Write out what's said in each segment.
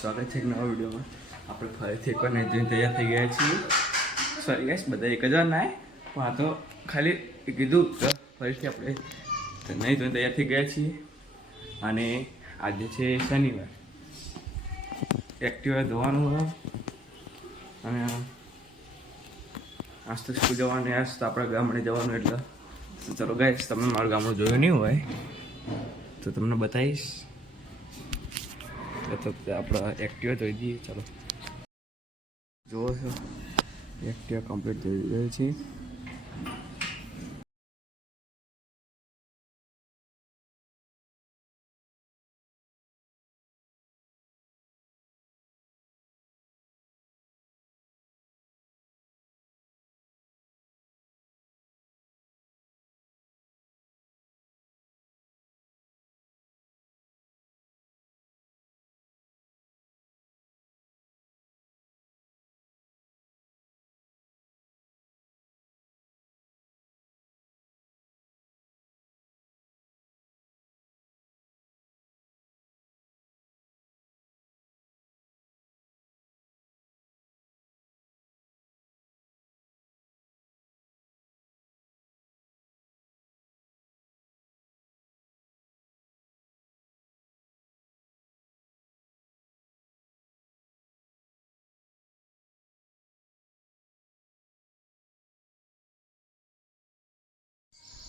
સ્વાગત છે એક નવા વિડીયોમાં. આપણે ફરીથી એકવાર નહીં જોઈને તૈયાર થઈ ગયા છીએ. સોરી ગાઈસ, બધા એક જ વાર ના પણ આ તો ખાલી કીધું તો ફરીથી આપણે નહીં જોઈને તૈયાર થઈ ગયા છીએ. અને આજે છે શનિવાર. એક્ટિવા ધોવાનું હોય અને આજ તો સ્કૂલ જવાનું, આજ તો આપણા ગામડે જવાનું. એટલે ચલો ગાઈસ, તમે મારું ગામડું જોયું નહીં હોય તો તમને બતાવીશ. તો આપણે એક્ટિવા ધોઈ દઈએ. ચાલો જુઓ છો, એક્ટિવા કમ્પ્લીટ થઈ ગઈ છે.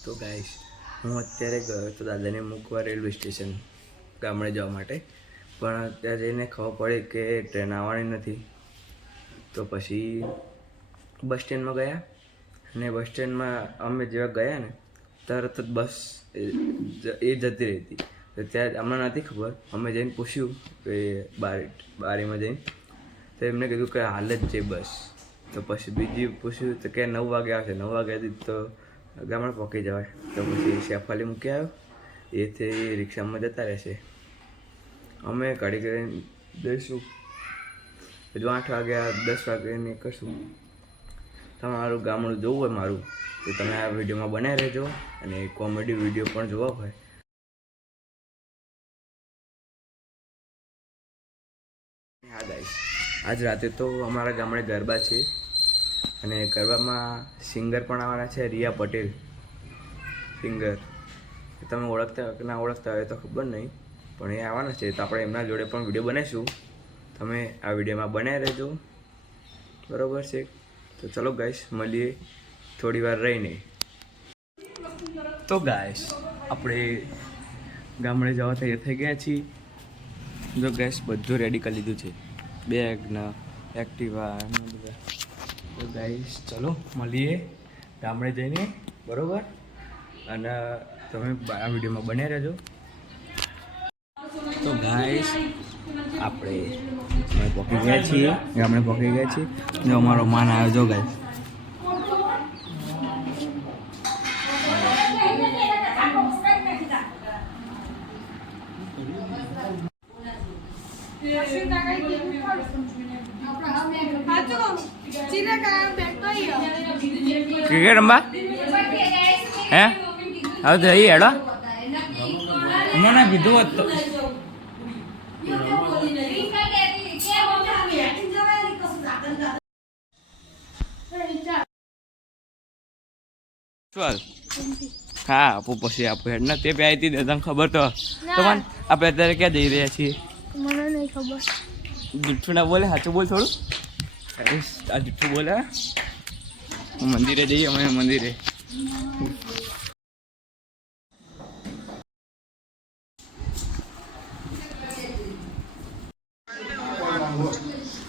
તો ગાઈસ, હું અત્યારે ગયો તો દાદાને મૂકવા રેલવે સ્ટેશન ગામડે જવા માટે. પણ ત્યાં જઈને ખબર પડી કે ટ્રેન આવવાની નથી. તો પછી બસ સ્ટેન્ડમાં ગયા અને બસ સ્ટેન્ડમાં અમે જેવા ગયા ને તરત જ બસ એ જતી રહી હતી. તો ત્યાં અમને નથી ખબર. અમે જઈને પૂછ્યું કે બારીમાં જઈને, તો એમને કીધું કે હાલ જ છે બસ. તો પછી બીજી પૂછ્યું તો કે 9 વાગે આવશે. 9 વાગ્યાથી તો ગામડે પહોંચી જવાય. તો પછી શેફાલી મૂકી આવ્યો, એથી રિક્ષામાં જતા રહેશે. અમે ગાડી કરીને જઈશું. હજુ 8 વાગ્યા 10 વાગે નીકળશું. તમારું ગામડું જોવું હોય મારું તો તમે આ વિડીયોમાં બનાવી રહેજો. અને કોમેડી વિડીયો પણ જોવા હોય હા ગાઈસ, આજ રાતે તો અમારા ગામડે ગરબા છે. અને ગરબામાં સિંગર પણ આવવાના છે, રિયા પટેલ સિંગર. તમે ઓળખતા હોય કે ના ઓળખતા હોય તો ખબર નહીં, પણ એ આવવાના છે. તો આપણે એમના જોડે પણ વિડીયો બનાવીશું. તમે આ વિડીયોમાં બનાવી રહેજો, બરાબર છે? તો ચલો ગાઈસ, મળીએ થોડી વાર રહીને. તો ગાઈસ, આપણે ગામડે જવા તૈયાર થઈ ગયા છીએ. જો ગાઈસ, બધું રેડી કરી લીધું છે, બેગ ને એક્ટિવા બધા. તો ગાઈસ ચલો મળીએ ગામડે જઈને, બરાબર? અને તમે આ વિડીયોમાં બને રહેજો. તો ગાઈસ, આપણે પહોંચી ગયા છીએ, ગામડે પહોંચી ગયા છીએ. જો અમારો માન આવ્યો. જો ગાઈસ, ક્રિકેટ રમવા હે હવે તો અહીં હેડો. મને કીધું હોત તો હા આપું પછી આપું હેડ ને. તે પ્યાઈ હતી તને ખબર તો મને. આપણે અત્યારે ક્યાં જઈ રહ્યા છીએ? મને નહીં ખબર. જુઠ્ઠું ના બોલે, સાચું બોલ થોડું. આ જુઠ્ઠું બોલે. મંદિરે જઈએ અમે, મંદિરે.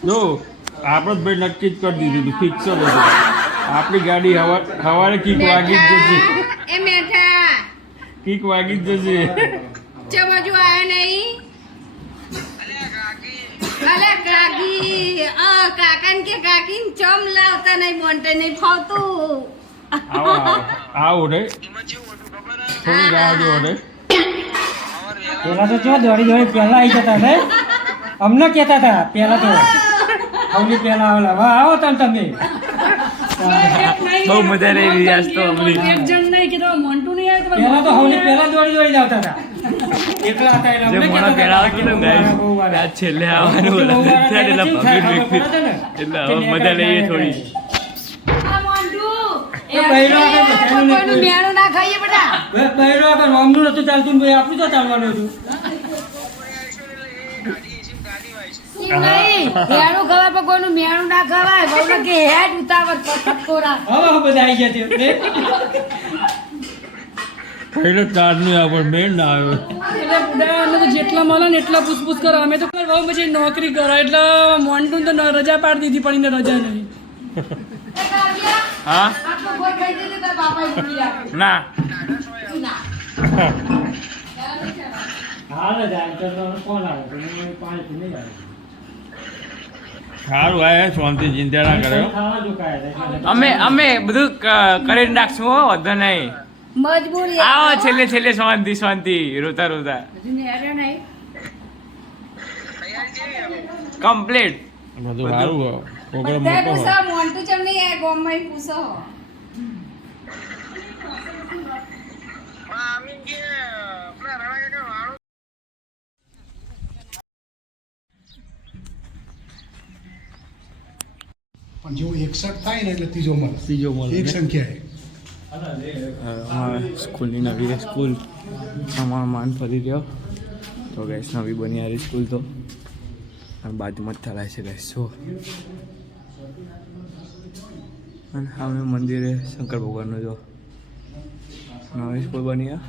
જો આપણે ભાઈ નક્કી જ કરી દીધું હતું, ફિક્સ જ હતું. આપણી ગાડી સવારે કીક વાગી જ જશે. એ મેઠા કીક વાગી જ જશે. ચમચો આવ્યો નહીં. અલે કાકી, કાકાને કે કાકીને ચમ લાવતા નહીં, મોન્ટે નહીં ફાવતું. આવો આવો રે થોડી રાહ જો રે. પેલા તો જો દોડી પહેલા આવી જતા ને, અમને કહેતા હતા પેલા તો આવલી પેલા આવેલા. વાહ, આવો તમે. બહુ મજા રહી રહી આજ તો અમલી. પેલા તો હવલી પેલા દોડી આવતા હતા. એકલા હતા એટલે જે અમને મોણા કહેતા પહેરાવા હતા, કીધું બહુ વાળા, guys, બહુ વાળા. આ છેલ્લે આવવાનું બહુ વાળા એટલે એટલે કેમ થાય, ભગીર ખબર પડે છે ને? એટલે કે હવે મજા લઈએ થોડી આ મોંઢું. એ બૈરો આગળ બધાનું નહીં કોઈનું મેણું ના ખાઈએ બેટા. બૈરો આગળ રોમનું નતું ચાલતું ને ભાઈ આપણું તો ચાલવાનું હતું. એવું નહીં. મેણું ખવાય પણ કોઈનું મેણું ના ખવાય. બહુ કે હેડ ઉતાવળ પટકોરા. હવે બધા આવી ગયા છે પહેલો તારનું આપણે મેળ ના આવ્યો એટલે બુડા અમે તો જેટલા મળે ને એટલા પૂછપૂછ કરો અમે તો બહુ પછી નોકરી કરો એટલે મોન્ટુન તો રજા પાડી દીધી પણ એને રજા નહીં એ કાવ્યા, હા આટલો ગોળ ખાઈ જજે તારા બાપાએ પૂરી આપી. ના ના. હાલ જ આવે તો કોણ આવે તો હું પાણી પી નહીં આવે સારું આ શાંતિ ચિંતા ના કર્યો ખાવા જો કાંઈ અમે બધું કરીને રાખશું હો વધુ નહીં મજબૂરી આવો છેલ્લે શાંતિ શાંતિ રોતા રોતા હજુ નેર્યો નહીં. કમ્પ્લીટ બધું સારું પ્રોગ્રામ બધાય પૂછો, મોન્ટુ ચમ નહીં આ ગામમાં પૂછો. પણ જેવું 61 થાય ને એટલે ત્રીજો મળે ત્રીજો મળે એક સંખ્યાએ સ્કૂલની નવી સ્કૂલ અમારો માન ફરી રહ્યો તો ગેસ નવી બની આ સ્કૂલ તો અને બાજુમાં જ થલાય છે ગેસ જો અને સામે મંદિરે શંકર ભગવાનનું જો નવી સ્કૂલ બની આ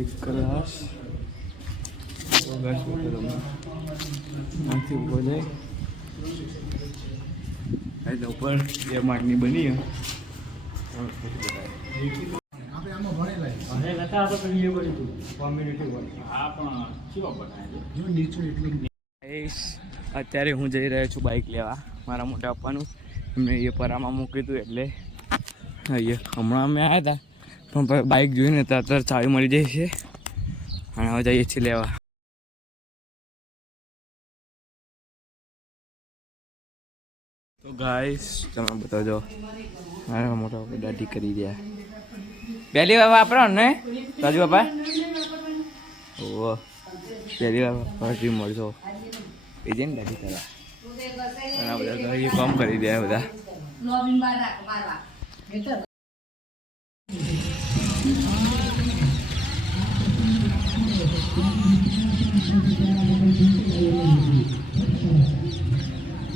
એક ક્લાસ ત્યાંથી ઉપર જાય એટલે ઉપર 2 માળની બની આપણે આમાં ભણેલા અને નતા તો પેલું એ કર્યું હતું કોમ્યુનિટી વર્ક હા પણ કેવા બનાવે જો નીચું એટલું જ અત્યારે હું જઈ રહ્યો છું બાઇક લેવા મારા મોટા પપ્પાનું એમને એ પરામાં મૂક્યું હતું એટલે અહીંયા હમણાં અમે આવ્યા હતા પણ બાઇક જોઈને તરત ચાવી મળી જાય છે અને હવે જઈએ છીએ લેવા તો ગાઈસ તમે બતાવજો મારા મોટા પપ્પા દાઢી કરી રહ્યા પહેલી વાર વાપરો ને રાજુ બાપા ઓહો પહેલી વાર પાર્ટી મળશો એ જઈને દાઢી કરવા અને આ બધા ઘરે કામ કરી દે બધા લોબીન બહાર રાખ, મારવા.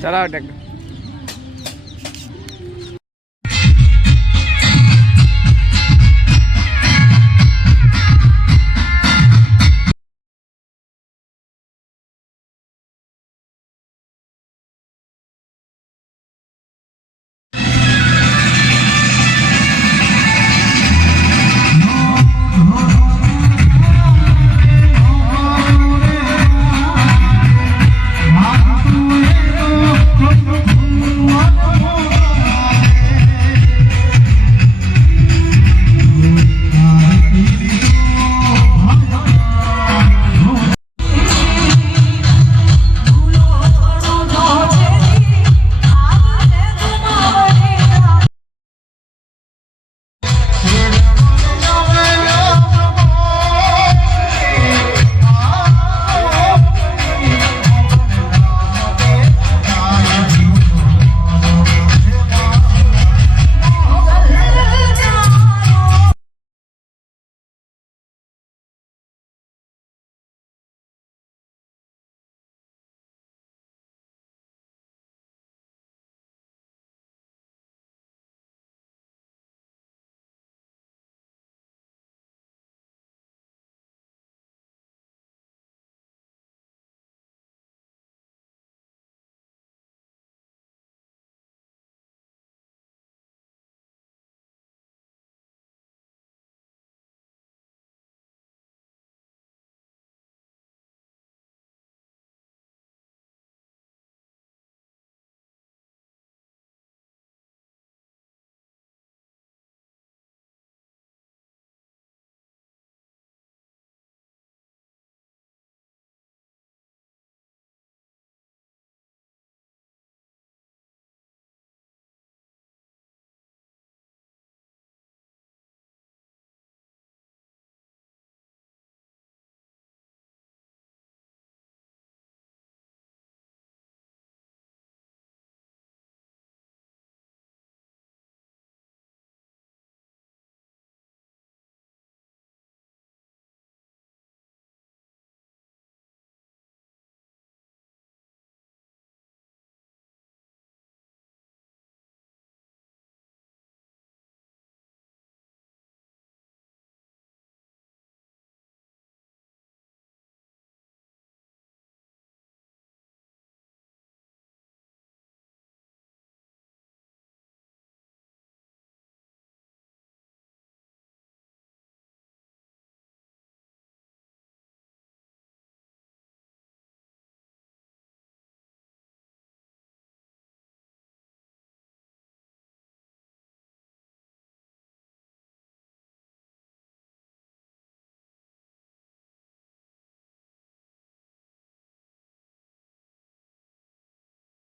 ચલાવો ટ્રેક્ટર